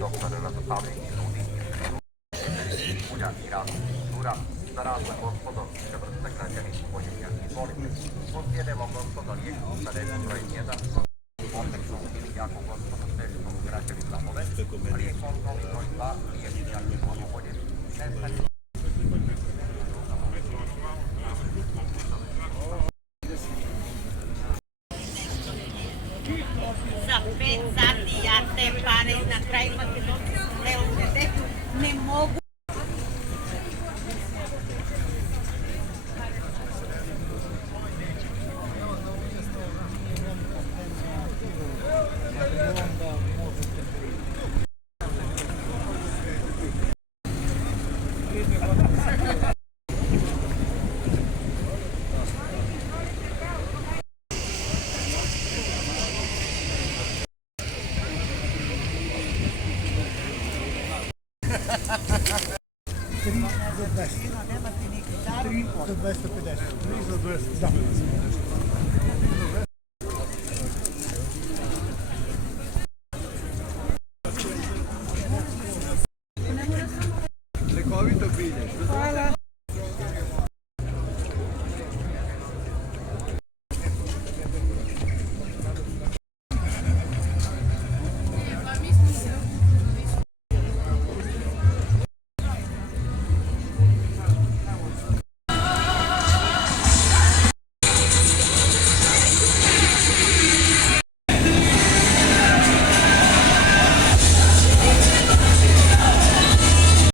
Doktorilla Puđa i Rad, Tura, za razvoj gospodo, će vrsta građani Poljubja. Izvolite, posjedemo gospodo lijeku sa redu broj 1, kompleksu ili jako gospodo teškom građani zamove, prije kontroli broj 2, lijeki jako pomoljeni. Za 5 sati ja te pare na kraju Makedonije ne mogu. Три за 250. 3 за 200. Да.